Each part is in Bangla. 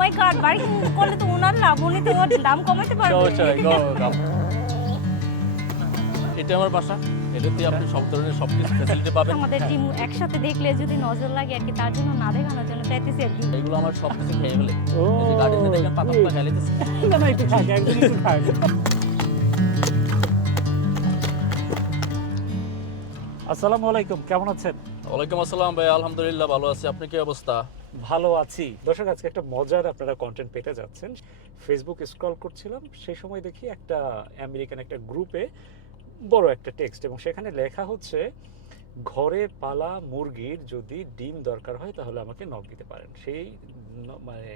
মাই গড, বাড়ি করলে তো ওনার লাভ, উনি তো ওর দাম কমাতে পারবে। এটা আমার বাসা, এটাতে আপনি সব ধরনের সবকিছু ফ্যাসিলিটি পাবেন। আমাদের টিম একসাথে দেখলে যদি নজর লাগে আর কি, তার জন্য না দেখানোর জন্য চাইতেছি আর কি। এগুলো আমার সবকিছু খেয়ে ফেলে। এই যে গার্ডেনে দেখেন পাতা পাতা খেয়ে লেতেছে। না একটু খাক, একজন একটু খাক। আসসালামু আলাইকুম, কেমন আছেন? ওয়ালাইকুম আসসালাম ভাই, আলহামদুলিল্লাহ ভালো আছি। আপনি কি অবস্থা? ভালো আছি। দর্শক, আজকে একটা মজার আপনারা কন্টেন্ট পেতে যাচ্ছেন। ফেসবুক স্ক্রল করছিলাম, সেই সময় দেখি একটা আমেরিকান একটা গ্রুপে বড় একটা টেক্সট, এবং সেখানে লেখা হচ্ছে ঘরে পালা মুরগির যদি ডিম দরকার হয় তাহলে আমাকে নক দিতে পারেন। সেই মানে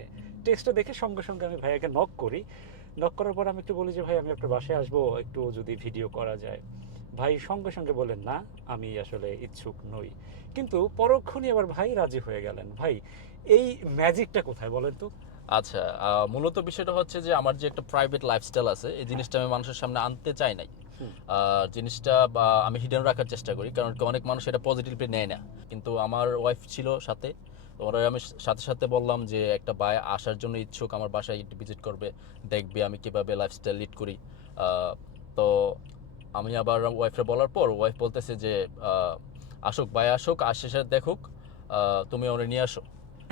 টেক্সটটা দেখে সঙ্গে সঙ্গে আমি ভাইয়াকে নক করি। নক করার পর আমি একটু বলি যে ভাই আমি আপনার বাসায় আসবো, একটু যদি ভিডিও করা যায়। ভাই সঙ্গে সঙ্গে বলেন না, আমি আসলে ইচ্ছুক নই। কিন্তু পরক্ষণই আবার ভাই রাজি হয়ে গেলেন। ভাই, এই ম্যাজিকটা কোথায় বলেন তো? আচ্ছা, মূলত বিষয়টা হচ্ছে যে আমার যে একটা প্রাইভেট লাইফস্টাইল আছে, এই জিনিসটা আমি মানুষের সামনে আনতে চাই নাই। জিনিসটা আমি হিডেন রাখার চেষ্টা করি, কারণ অনেক মানুষ এটা পজিটিভলি নেয় না। কিন্তু আমার ওয়াইফ ছিল সাথে, ওরা আমি সাথে সাথে বললাম যে একটা ভাই আসার জন্য ইচ্ছুক, আমার বাসায় ভিজিট করবে, দেখবে আমি কিভাবে লাইফস্টাইল লিড করি। তো আমি আবার ওয়াইফে বলার পর ওয়াইফ বলতেছে যে আসুক ভাই, আসুক, আসে দেখুক, তুমি ওরে নিয়ে আসো।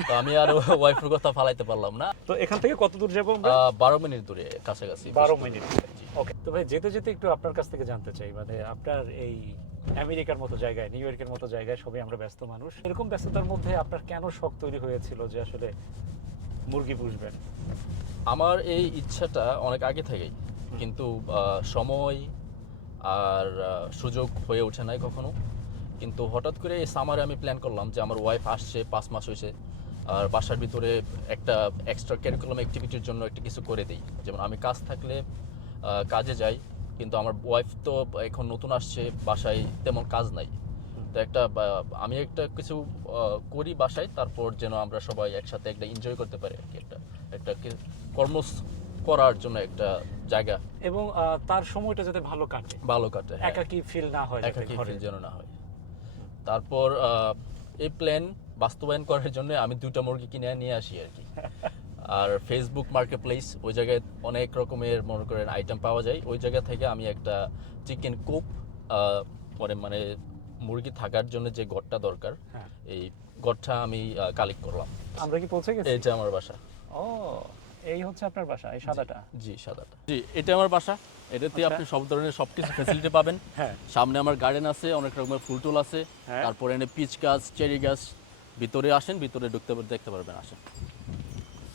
তো আমি আর ওয়াইফের কথা ফালাইতে পারলাম না। তো এখান থেকে কত দূর যাবো আমরা? 12 মিনিট দূরে, কাছাকাছি 12 মিনিট। ওকে, তো ভাই যেতে যেতে একটু আপনার কাছ থেকে জানতে চাই, মানে আপনার এই আমেরিকার মতো জায়গায়, নিউ ইয়র্কের মতো জায়গায় সবাই আমরা ব্যস্ত মানুষ, এরকম ব্যস্ততার মধ্যে আপনার কেন শখ তৈরি হয়েছিল যে আসলে মুরগি পুষবেন? আমার এই ইচ্ছাটা অনেক আগে থেকেই, কিন্তু সময় আর সুযোগ হয়ে ওঠে নাই কখনো। কিন্তু হঠাৎ করে এই সামারে আমি প্ল্যান করলাম যে আমার ওয়াইফ আসছে, 5 মাস হয়েছে, আর বাসার ভিতরে একটা এক্সট্রা ক্যারিকুলাম অ্যাক্টিভিটির জন্য একটা কিছু করে দিই। যেমন আমি কাজ থাকলে কাজে যাই, কিন্তু আমার ওয়াইফ তো এখন নতুন আসছে, বাসায় তেমন কাজ নাই। তো আমি একটা কিছু করি বাসায়, তারপর যেন আমরা সবাই একসাথে একটা এনজয় করতে পারি আর কি, একটা কর্ম করার জন্য একটা জায়গা, এবং তার সময়টা যাতে ভালো কাটে, ভালো কাটে, হ্যাঁ। একাকী ফিল না হয়, যাতে একাকী ঘরে। ফিল যেন না হয়। তারপর এই প্ল্যান বাস্তবায়ন করার জন্য আমি 2টা মুরগি কিনে নিয়ে আসি আর কি। আর ফেসবুক মার্কেট প্লেস, ওই জায়গায় অনেক রকমের মনে করেন আইটেম পাওয়া যায়। ওই জায়গা থেকে আমি একটা চিকেন কোপ, মানে মুরগি থাকার জন্য যে ঘরটা দরকার, হ্যাঁ। এই ঘরটা আমি কালেক্ট করলাম। আমরা কি পৌঁছে গেছি? এটা আমার বাসা। ও, এই হচ্ছে আপনার বাসা, এই সাদাটা? জি, সাদাটা। জি, এটা আমার বাসা। এটাতে আচ্ছা। আপনি সব ধরনের সবকিছু ফ্যাসিলিটি পাবেন। হ্যাঁ। সামনে আমার গার্ডেন আছে, অনেক রকমের ফুল টুল আছে। হ্যাঁ। তারপরে এনে পিচ গাছ, চেরি গাছ। ভিতরে আসেন, ভিতরে দেখতে পারবেন, আসেন।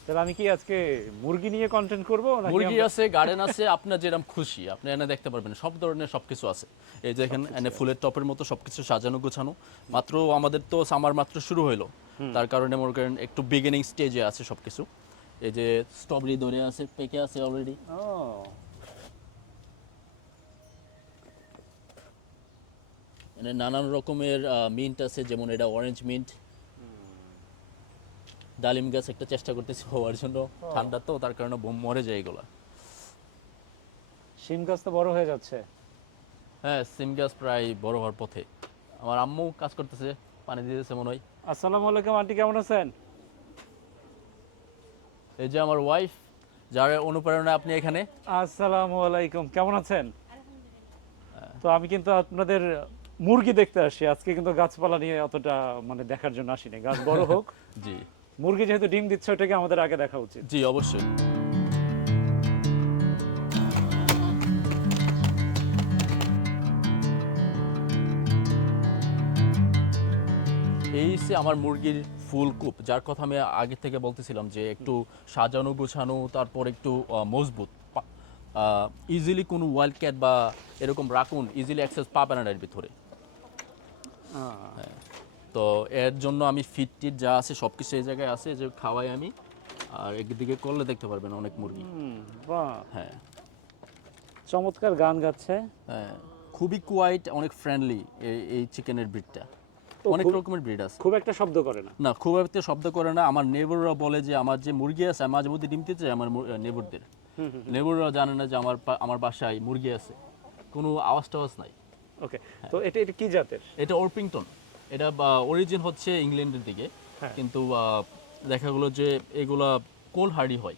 তাহলে আমি কি আজকে মুরগি নিয়ে কন্টেন্ট করবো নাকি? মুরগি আছে, গার্ডেন আছে, আপনার যেরকম খুশি আপনি এনে দেখতে পারবেন। সব ধরনের সবকিছু আছে। এই যে এখানে এনে ফুলের টপের মতো সবকিছু সাজানো গোছানো। মাত্র আমাদের তো সামার মাত্র শুরু হইলো, তার কারণে মনে করেন একটু বিগিনিং স্টেজে আছে সবকিছু। এই যে স্ট্রবেরি ধরে আছে, পেকে আছে অলরেডি। ও, মানে নানান রকমের মিন্ট আছে, যেমন এটা অরেঞ্জ মিন্ট। ডালিম গাছ একটা চেষ্টা করতেছি হওয়ার জন্য, ঠান্ডা তো তার কারণে মরে যায় এগুলা। শিম গাছ তো বড় হয়ে যাচ্ছে। হ্যাঁ, সিম গাছ প্রায় বড় হওয়ার পথে। আমার আম্মু কাজ করতেছে, পানি দিতেছে মনে হয়। আসসালামু আলাইকুম আন্টি, কেমন আছেন? এই যে আমার ওয়াইফ, যার অনুপ্রেরণা আপনি এখানে। আসসালামু আলাইকুম, কেমন আছেন? তো আমি কিন্তু আপনাদের মুরগি দেখতে আসি আজকে, কিন্তু গাছপালা নিয়ে অতটা মানে দেখার জন্য আসিনি। গাছ বড় হোক, জি মুরগি যেহেতু ডিম দিচ্ছে ওটাকে আমাদের আগে দেখা উচিত। জি, অবশ্যই। এই সে আমার মুরগির ফুল কূপ, যার কথা আমি আগে থেকে বলতেছিলাম যে একটু সাজানো গোছানো, তারপর একটু মজবুত। ইজিলি কোনো ওয়াইল্ড ক্যাট বা এরকম রাকুন ইজিলি অ্যাক্সেস পাবে না এর ভিতরে। হ্যাঁ, তো এর জন্য আমি ফিট টিট যা আছে সব কিছু এই জায়গায় আছে, যে খাওয়াই আমি। আর একদিকে করলে দেখতে পারবেন অনেক মুরগি। বাহ, হ্যাঁ চমৎকার গান গাচ্ছে। হ্যাঁ, খুবই কোয়াইট, অনেক ফ্রেন্ডলি এই চিকেনের ব্রিডটা। অনেক রকমের ব্রিড আছে। খুব একটা শব্দ করে না। না, খুব একটা শব্দ করে না। আমার নেবররা বলে যে আমার যে মুরগি আছে, মাঝে মধ্যে ডিম দিতে চাই আমার নেবরদের। নেবররা জানে না যে আমার বাসায় মুরগি আছে, কোনো আওয়াজ টাওয়াজ নাই। ওকে, তো এটা এটা কি জাতের? এটা অর্পিংটন। এটা অরিজিন হচ্ছে ইংল্যান্ডের দিকে, হ্যাঁ। কিন্তু দেখা গেলো যে এগুলা কোল্ড হার্ডি হয়,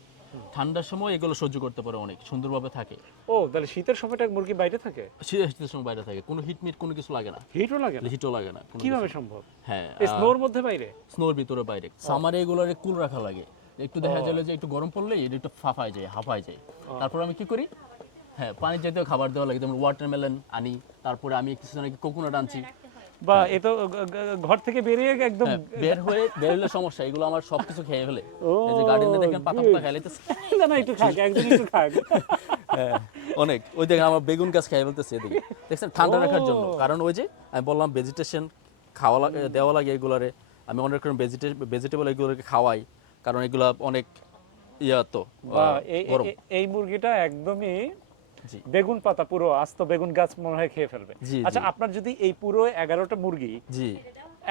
ঠান্ডার সময় এগুলো সহ্য করতে পারে, অনেক সুন্দরভাবে থাকে। ও তাহলে শীতের সময়টা মুরগি বাইরে থাকে, শীতের সময় বাইরে থাকে, কোনো হিটমিট কোনো কিছু লাগে না, হিটও লাগে না? হিটও লাগে না কোনো কিভাবে কিছু। সম্ভব? হ্যাঁ, এই স্নোর মধ্যে বাইরে? স্নোর ভিতরে বাইরে। সামারে এগুলোরে কুল রাখা লাগে, একটু দেখা গেল যে একটু গরম পড়লেই এটা একটু ফাফায় যায়, হাঁপায় যায়। তারপর আমি কি করি, হ্যাঁ পানি জাতীয় খাবার দেওয়া লাগে, যেমন ওয়াটারমেলন আনি, তারপরে আমি কিছুদিন আগে কোকোনাট আনছি। বা এ তো ঘর থেকে বেরিয়ে একদম বের হলে সমস্যা, এগুলো আমার সবকিছু খেয়ে ফেলে। ও, এই যে গার্ডেনে দেখেন পাতা পাতা খেয়ে ফেলতেছে। না না একটু খাক, একজন একটু খাক। হ্যাঁ, অনেক। ওই দেখেন আমার বেগুন গাছ খেয়ে ফেলতেছে এদিকে, দেখছেন, ঠান্ডা রাখার জন্য। কারণ ওই যে আমি বললাম ভেজিটেশন দেওয়া লাগে এগুলারে, আমি অনেক রকম ভেজিটেবল এগুলোকে খাওয়াই, কারণ এগুলা অনেক তো বা গরম। এই মুরগিটা একদমই জি বেগুন পাতা, পুরো আস্ত বেগুন গাছ মনে হয় খেয়ে ফেলবে। জি, আচ্ছা, জি। আপনার যদি এই পুরো 11টা মুরগি জি,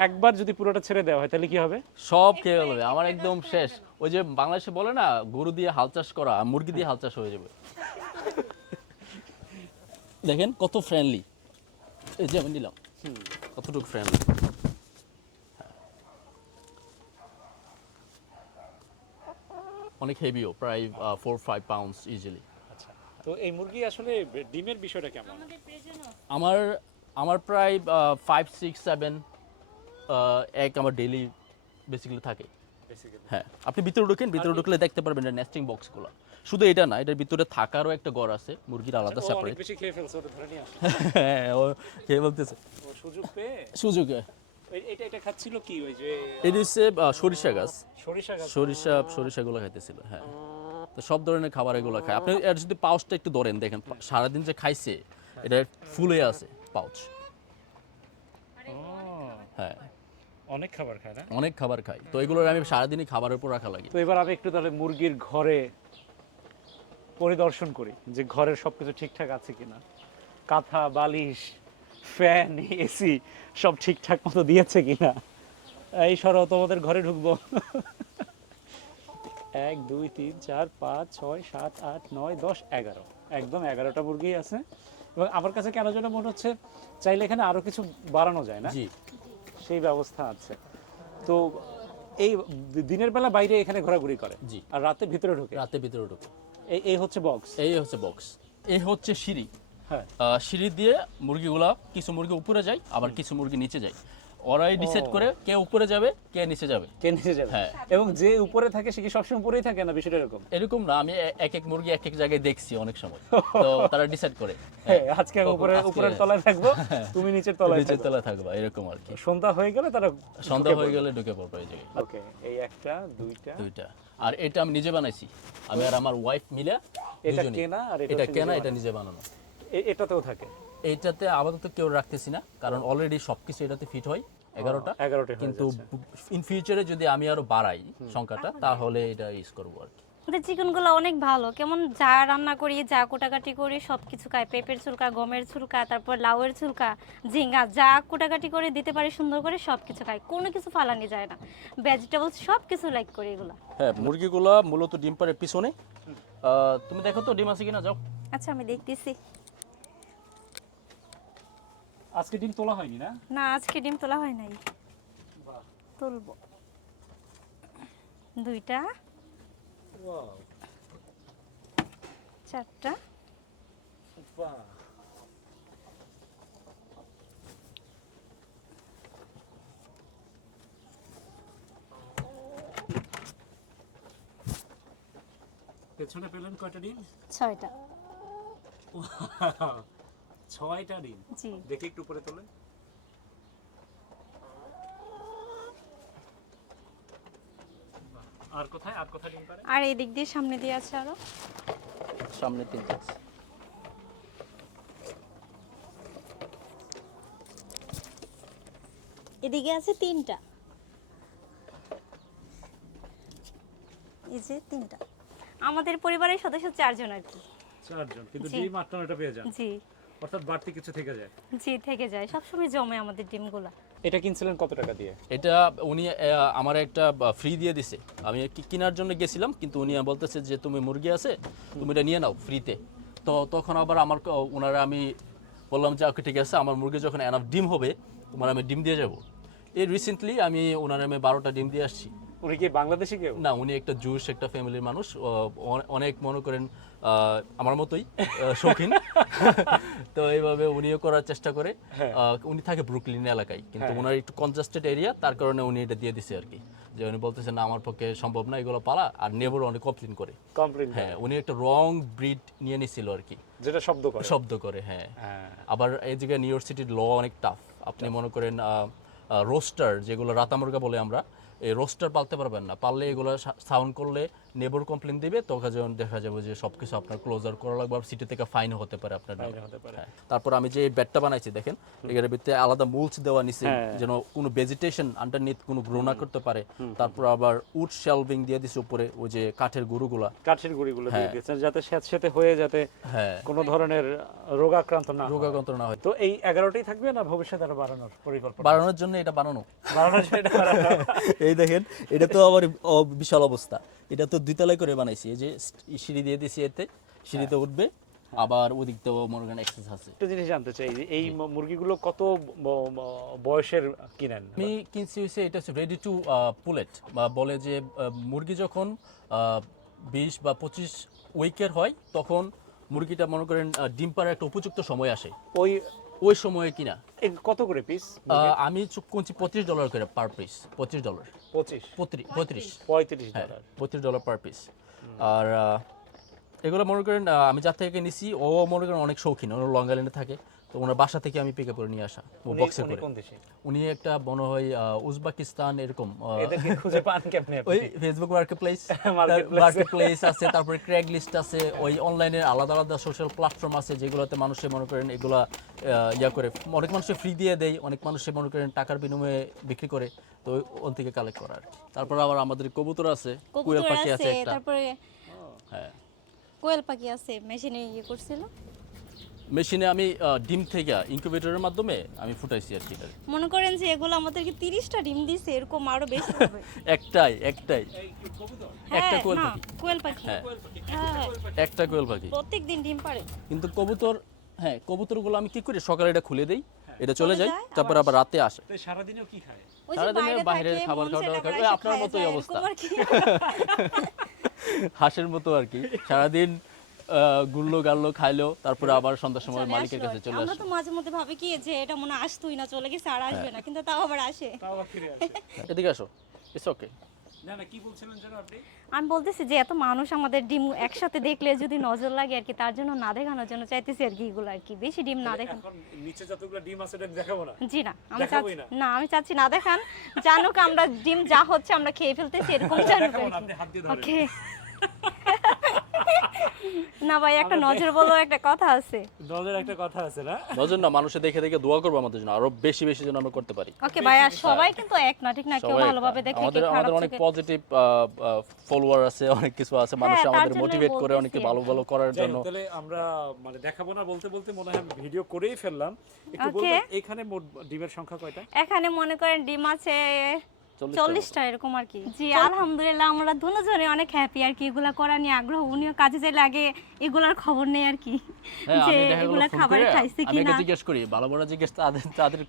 একবার যদি পুরোটা ছেড়ে দেওয়া হয় তাহলে কি হবে? সব খেয়ে ফেলবে, আমার একদম শেষ। ওই যে বাংলাদেশে বলে না, গরু দিয়ে হাল চাষ করা, মুরগি দিয়ে হাল চাষ হয়ে যাবে। দেখেন কত ফ্রেন্ডলি, এই যে আমি নিলাম কতটুকু ফ্রেন্ডলি। অনেক হেভিও, প্রায় 4-5 পাউন্ডস ইজিলি। আচ্ছা, তো এই মুরগি আসলে ডিমের বিষয়টা কেমন? আমার প্রায় 5-6-7 এক আমার ডেইলি বেসিক্যালি থাকে। হ্যাঁ, আপনি ভিতরে ঢুকলে দেখতে পারবেন নেস্টিং বক্সগুলো। শুধু এটা না, এটার ভিতরে থাকারও একটা ঘর আছে, মুরগির আলাদা ও অনেক সেপারেট। বেশি খেয়ে ফেলছে, ওটা ধরে নিয়ে আসে। হ্যাঁ, ও কে বলতেছে ও সুযোগ পেয়ে সুযোগে। এটা খাচ্ছিল কি, ওই যে এটা হচ্ছে সরিষা গাছ, সরিষা গাছ? সরিষাগুলো খাইতেছিল। হ্যাঁ, তো সব ধরনের খাবার এগুলো খায়। আপনি এর যদি পাউচটা একটু ধরেন, দেখেন সারাদিন যে খাইছে, এটা ফুলে আছে পাউচ। হ্যাঁ, অনেক খাবার খায় না? অনেক খাবার খাই, তো এগুলোর আমি সারাদিনই খাবারের উপর রাখা লাগে। তো এবার আমি একটু তাহলে মুরগির ঘরে পরিদর্শন করি, যে ঘরের সবকিছু ঠিকঠাক আছে কিনা, কাঁথা বালিশ ফ্যান এসি সব ঠিকঠাক মতো দিয়েছে কিনা। এই সরো, তোমাদের ঘরে ঢুকবো। 1 2 3 4 5 6 7 8 9 10 11, একদম 11টা মুরগি আছে। এবং আমার কাছে কেন যেন মনে হচ্ছে চাইলে এখানে আরো কিছু বাড়ানো যায় না, জি, সেই ব্যবস্থা আছে। তো এই দিনের বেলা বাইরে এখানে ঘোরাঘুরি করে, জি। আর রাতে ভিতরে ঢোকে। রাতে ভিতরে ঢুকে। এই হচ্ছে বক্স। এই হচ্ছে বক্স, এই হচ্ছে সিঁড়ি। হ্যাঁ, সিঁড়ি দিয়ে মুরগিগুলা, কিছু মুরগি উপরে যায়, আবার কিছু মুরগি নিচে যায়। ওরাই ডিসাইড করে কে উপরে যাবে কে নিচে যাবে। কে নিচে যাবে? হ্যাঁ। এবং যে উপরে থাকে সে কি সবসময় উপরেই থাকে না, বিষয়টা এরকম? এরকম না, আমি এক এক মুরগি এক এক জায়গায় দেখছি অনেক সময়, তো তারা ডিসাইড করে হ্যাঁ, আজকে আমি উপরে আজকে- উপরের তলায় থাকবো, তুমি নিচের তলায় নিচের থাকবে। তলায় থাকবা, এরকম আর কি। সন্ধ্যা হয়ে গেলে তারা সন্ধ্যা হয়ে গেলে ঢুকে পড়বে এই জায়গায়। ওকে, এই একটা দুইটা, দুইটা। আর এটা আমি নিজে বানাইছি, আমি আর আমার ওয়াইফ মিলে এটা দুজনেই। কেনা আর এটা হচ্ছে কেনা, নিজে এটা নিজে বানানো। এটাতেও থাকে? এইটাতে আপাতত কেউ রাখতেছি না, কারণ অলরেডি সবকিছু এটাতে ফিট হয় 11টা। 11টা কিন্তু ইন ফিউচারে যদি আমি আরো বাড়াই সংখ্যাটা, তাহলে এটা ইউজ করবো আর কি। আমাদের চিকেনগুলো অনেক ভালো, কেমন যা রান্না করি, যা কোটাকাটি করি সব কিছু খায়। পেঁপের ছুলকা, গমের ছুলকা, তারপর লাউয়ের ছুলকা, ঝিঙ্গা, যা কোটাকাটি করে দিতে পারি সুন্দর করে সব কিছু খায়, কোনো কিছু ফালানি যায় না। ভেজিটেবলস সব কিছু লাইক করি এগুলা। হ্যাঁ, মুরগিগুলো মূলত ডিম পাড়ের পিছনে। তুমি দেখো তো ডিম আছে কিনা, যাও। আচ্ছা, আমি দেখতেছি। আজকে ডিম তোলা হয়নি না? না, আজকে ডিম তোলা হয় নাই, তুলবো। দুইটা, ওয়াও, চারটা, বাহ। পেছনে পেলেন কয়টা ডিম? ছয়টা। 6টা ডিম। জি। দেখি একটু উপরে তোলে। আর কোথায় ডিম পারে? আর এই দিক দিয়ে সামনে দিয়ে আছে আরো। সামনে 3টা আছে। এদিকে আছে 3টা, এই যে 3টা। আমাদের পরিবারের সদস্য 4 জন আর কি। 4 জন, কিন্তু জি। ডিম 8টা পেয়ে যান, জি অর্থাৎ বাড়তি কিছু থেকে যায়। জি, থেকে যায়, সবসময় জমে আমাদের ডিমগুলা। এটা কিনছিলেন কত টাকা দিয়ে? এটা উনি আমার একটা ফ্রি দিয়ে দিছে। আমি কেনার জন্য গেছিলাম, কিন্তু উনি বলতেছে যে তুমি মুরগি আছে, তুমি এটা নিয়ে নাও ফ্রিতে। তো তখন আবার ওনারা আমি বললাম যে ওকে ঠিক আছে, আমার মুরগি যখন এনাফ ডিম হবে তোমার আমি ডিম দিয়ে যাব। এই রিসেন্টলি আমি ওনার আমি 12টা ডিম দিয়ে আসছি। উনি কি বাংলাদেশি কেউ? না, উনি একটা জুস একটা ফ্যামিলির মানুষ, অনেক মনে করেন আমার মতোই শৌখিন। তো এইভাবে উনিও করার চেষ্টা করে। হ্যাঁ। উনি থাকে ব্রুকলিন এলাকায়, কিন্তু হ্যাঁ। ওনার একটু কনজাস্টেড এরিয়া, তার কারণে উনি এটা দিয়ে দিছে আর কি, যে উনি বলতেছেন না আমার পক্ষে সম্ভব না এগুলো পালা, আর নেবর অনেক কমপ্লেন করে। কমপ্লেন? হ্যাঁ, উনি একটা রং ব্রিড নিয়ে নিছিল আর কি, যেটা শব্দ করে। শব্দ করে। হ্যাঁ, হ্যাঁ। আবার এই জায়গায় নিউ ইয়র্ক সিটির ল অনেক টাফ। আপনি মনে করেন রোস্টার, যেগুলো রাতামুরগা বলে আমরা, এই রোস্টার পালতে পারবেন না, পারলে এগুলো সাউন্ড করলে নেবর কমপ্লেন দিবে, তখন দেখা যাবে যে সবকিছু আপনার ক্লোজার করা লাগবে, আর সিটি থেকে ফাইন হতে পারে আপনার নামে। হতে পারে। হ্যাঁ। তারপর আমি যে ব্যাটটা বানাইছি দেখেন, এর ভিতরে আলাদা মুলচ দেওয়া নিছে, হ্যাঁ। যেন কোনো ভেজিটেশন আন্ডারনিথ কোনো গ্রো না করতে পারে। তারপর আবার উড শেলভিং দিয়ে দিছে উপরে, ওই যে কাঠের গুঁড়োগুলা। কাঠের গুঁড়িগুলো দিয়ে হ্যাঁ। দিয়েছেন যাতে স্যাঁতসেঁতে হয়ে, যাতে হ্যাঁ, কোনো ধরনের রোগাক্রান্ত না হয়। রোগাক্রান্ত না হয়। তো এই 11টাই থাকবে না ভবিষ্যতে আরো বাড়ানোর পরিকল্পনা? বাড়ানোর জন্য এটা বানানো। বাড়ানোর জন্য এটা বাড়ানো। এই দেখেন, এটা তো আবার বিশাল অবস্থা। এটা তো 2 তলায় করে বানাইছি, এই যে সিঁড়ি দিয়ে দিয়েছি, এতে সিঁড়িতে উঠবে, আবার ওদিক তো মনে করেন অ্যাক্সেস আছে। একটা জিনিস জানতে চাই, যে এই মুরগিগুলো কত বয়সের কিনেন? আমি কিনছি হচ্ছে, এটা হচ্ছে রেডি টু পুলেট, বা বলে যে মুরগি যখন 20 বা 25 উইকের হয়, তখন মুরগিটা মনে করেন ডিম পাড়ার একটা উপযুক্ত সময় আসে, ওই সময়ে কিনা। কত করে পিস? আমি কিনছি $35 করে পার পিস। $25, 25, 35, হ্যাঁ, $35। $35 পার পিস। আর এগুলো মনে করেন আমি যার থেকে নিছি, ও মনে করেন অনেক শৌখিন, ওর লং আইল্যান্ডে থাকে, তো ওনার বাসা থেকে আমি পিক আপ করে নিয়ে আসা, ও বক্সে করে। কোন দেশে? উনি একটা মনে হয় উজবেকিস্তান এরকম। এদেরকে খুঁজে পান কেমনে আপনি? ওই ফেসবুক মার্কেটপ্লেস Marketplace. মার্কেটপ্লেস আছে, তারপরে ক্র্যাগ লিস্ট আছে, ওই অনলাইনে আলাদা আলাদা সোশ্যাল প্ল্যাটফর্ম আছে, যেগুলোতে মানুষে মনে করেন এগুলা ইয়া করে, অনেক মানুষে ফ্রি দিয়ে দেয়, অনেক মানুষে মনে করেন টাকার বিনিময়ে বিক্রি করে, তো ওন থেকে কালেক্ট করা আর কি। তারপর আবার আমাদের কবুতর আছে, কোয়েল কবুতর পাখি আছে আছে, একটা। তারপরে হ্যাঁ, কোয়েল পাখি আছে, মেশিনে ইয়ে করছিল। মেশিনে আমি ডিম থেকে ইনকিউবেটরের মাধ্যমে আমি ফুটাইছি আর কি। মনে করেন যে এগুলো আমাদেরকে 30টা ডিম দিছে, এরকম আরো বেশি হবে। একটাই হ্যাঁ, একটা কোয়েল না, পাখি। কোয়েল পাখি। হ্যাঁ, হ্যাঁ, একটা কোয়েল পাখি। প্রত্যেকদিন ডিম পাড়ে। কিন্তু কবুতর, হ্যাঁ, কবুতরগুলো আমি কি করি, সকালে এটা খুলে দেই, এটা চলে চলে যায়, যায়, তারপর আবার রাতে আসে। তো সারাদিনও কি খায়? ওই যে সারাদিনে বাইরে বাইরের থাকে, খাবার মন খাওয়া চাইলে দাওয়া আবার খায়, এসে আপনার খায়া মতোই যায়, অবস্থা। এরকম আর কি। হাঁসের মতো আর কি, সারাদিন গুল্লো গাল্লো খাইলো, তারপরে আবার সন্ধ্যার সময় চলে মালিকের আসলো কাছে আর কি। চলে আমরা আসে। তো মাঝে মধ্যে ভাবি কি যে এটা মনে হয় আসতোই না, চলে গেছে আর আসবে না, কিন্তু তাও আবার আসে। তাও আবার ফিরে আসে। এদিকে আসো, ইটস ওকে। না না, কি বলছিলেন যেন আপনি? আমি বলতেছি যে এত মানুষ আমাদের ডিম একসাথে দেখলে যদি নজর লাগে আর কি, তার জন্য না দেখানোর জন্য চাইতেছি আর কি, এগুলো আর কি বেশি ডিম না দেখান। এখন নিচে যতগুলো ডিম আছে এটা দেখাবো না? জি না, আমি দেখাবোই চাচ্ছি না? না, আমি চাচ্ছি না দেখান, জানুক আমরা ডিম যা হচ্ছে আমরা খেয়ে ফেলতেছি, এরকম জানুক দেখাবো না, আর আপনি কি। হাত দিয়ে ধরেন। ওকে। না ভাই, একটা নজর বলো, একটা কথা আছে। নজর একটা কথা আছে না? নজর না, মানুষে দেখে দেখে দোয়া করবো আমাদের জন্য, আরো বেশি বেশি যেন আমরা করতে পারি। ওকে ভাইয়া, সবাই কিন্তু এক না, ঠিক না, কেউ সবাই ভালোভাবে একটা। দেখে, আমাদের কেউ খারাপ আমাদের অনেক চোখে। পজিটিভ ফলোয়ার আছে, অনেক কিছু আছে, মানুষ হ্যাঁ, তার আমাদের জন্যই মোটিভেট করে অনেকে বলতেছি ভালো আর কি। ভালো করার যাই জন্য। হোক, তাহলে আমরা মানে দেখাবো না বলতে বলতে মনে হয় আমি ভিডিও করেই ফেললাম। একটু Okay. বলবেন এখানে মোট ডিমের সংখ্যা কয়টা? এখানে মনে করেন ডিম আছে 40টা এরকম আর কি। জি আলহামদুলিল্লাহ, আমরা দুজনে অনেক হ্যাপি আর কি, এগুলা করা নিয়ে আগ্রহ। উনিও কাজে যাইলে আগে এগুলার খবর নেই আর কি, হ্যাঁ, যে আমি দেখা গেলো এগুলা ফোন খাবারে করে খাইছে আমি কিনা। এটা জিজ্ঞেস করি, ভালো ভালো জিজ্ঞেস, তাদের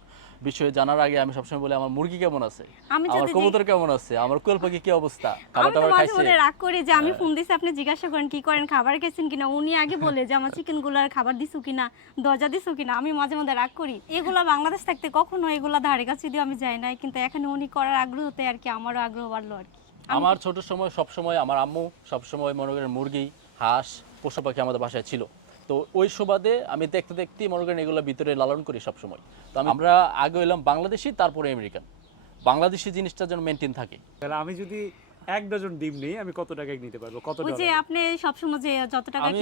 বিষয়ে জানার আগে আমি সবসময় বলি আমার মুরগি কেমন আছে, আমি আমার যদি কবুতর কেমন আছে, আমার কোয়েল পাখি কি অবস্থা, খাবার আমি তো দাবার মাঝে খাইছে। মধ্যে রাগ করি যে আমি ফোন দিছি, আপনি জিজ্ঞাসা করেন কি করেন, খাবার খেয়েছেন কিনা। উনি আগে বলে যে আমার চিকেন গুলার খাবার দিছো কিনা, দরজা দিছো কিনা। আমি মাঝে মধ্যে রাগ করি। এগুলা বাংলাদেশ থাকতে কখনো এগুলা ধারে কাছে দিয়ে আমি যাই নাই, কিন্তু এখানে উনি করার আগ্রহতে আর কি আমারও আগ্রহ বাড়লো আর কি। আমার ছোট সময় সব সময় আমার আম্মু সব সময় মনে করেন মুরগি, হাঁস, পশু পাখি আমাদের বাসায় ছিল, তো ওই সুবাদে আমি দেখতে দেখতেই মনে করেন এগুলো ভিতরে লালন করি সব সময়। তো আমরা আগে এলাম বাংলাদেশি, তারপরে আমেরিকান। বাংলাদেশি জিনিসটা যেন মেনটেন থাকে। তাহলে আমি যদি 1 ডজন ডিম নেই, আমি কত টাকায় নিতে পারবো? কত ওই যে ডলার? আপনি সবসময় যে যত টাকা আমি-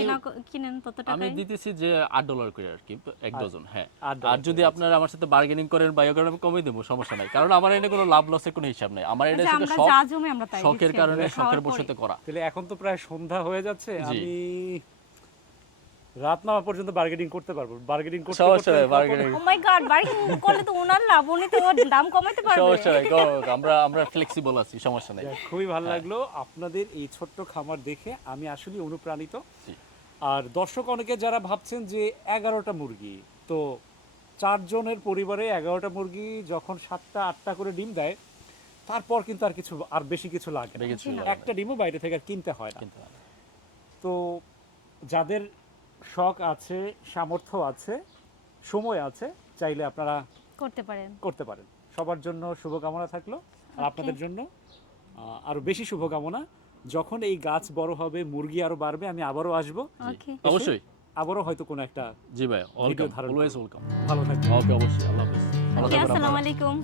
কিনেন তত আমি টাকায়। দিতেছি যে $8 করে আর কি, 1 ডজন। হ্যাঁ, $8 আর যদি আপনারা আমার সাথে বার্গেনিং করেন বা ইয়ে করেন, আমি কমিয়ে দেবো, সমস্যা নাই, কারণ আমার এনে কোনো লাভ লসের কোনো হিসাব নাই। আমার এটা আচ্ছা, হচ্ছে আমরা শখ, যা জমে আমরা তাই শখের দিচ্ছি কারণে, আর কি, শখের খাওয়ার বশতে করা। তাহলে এখন তো প্রায় সন্ধ্যা হয়ে যাচ্ছে, জি। আমি রাত নামা পর্যন্ত বার্গেনিং করতে পারবো। বার্গেনিং করতে সমস্যা নাই, করতে বার্গেনিং ও মাই গড, বার্গেনিং করলে তো ওনার লাভ, উনি তো ওর দাম কমাইতে পারবে। সমস্যা নাই, আমরা ফ্লেক্সিবল আছি, সমস্যা নাই। যাক, খুবই ভালো লাগলো আপনাদের এই ছোট্ট খামার দেখে, আমি আসলে অনুপ্রাণিত। জি। আর দর্শক অনেকে যারা ভাবছেন যে 11টা মুরগি, তো 4 জনের পরিবারে 11টা মুরগি যখন 7টা 8টা করে ডিম দেয়, তারপর কিন্তু আর বেশি কিছু লাগে না। বেশি কিছু না। লাগে না। একটা ডিমও বাইরে থেকে আর কিনতে হয় না। কিন্তু তো যাদের শখ আছে, সামর্থ্য আছে, সময় আছে, চাইলে আপনারা করতে পারেন। করতে পারেন। সবার জন্য শুভকামনা থাকলো, আর আপনাদের জন্য আরো বেশি শুভকামনা। যখন এই গাছ বড় হবে, মুরগি আরো বাড়বে, আমি আবারও আসবো, ওকে, অবশ্যই। আবারও হয়তো কোনো একটা জি ভাই, ভিডিও ওয়েলকাম, ধারণ অলওয়েজ করব। ওয়েলকাম। ভালো থাকবেন। ওকে, অবশ্যই। আল্লাহ হাফেজ। ভালো ওকে, থাকবেন আপনারা। আসসালামু আলাইকুম।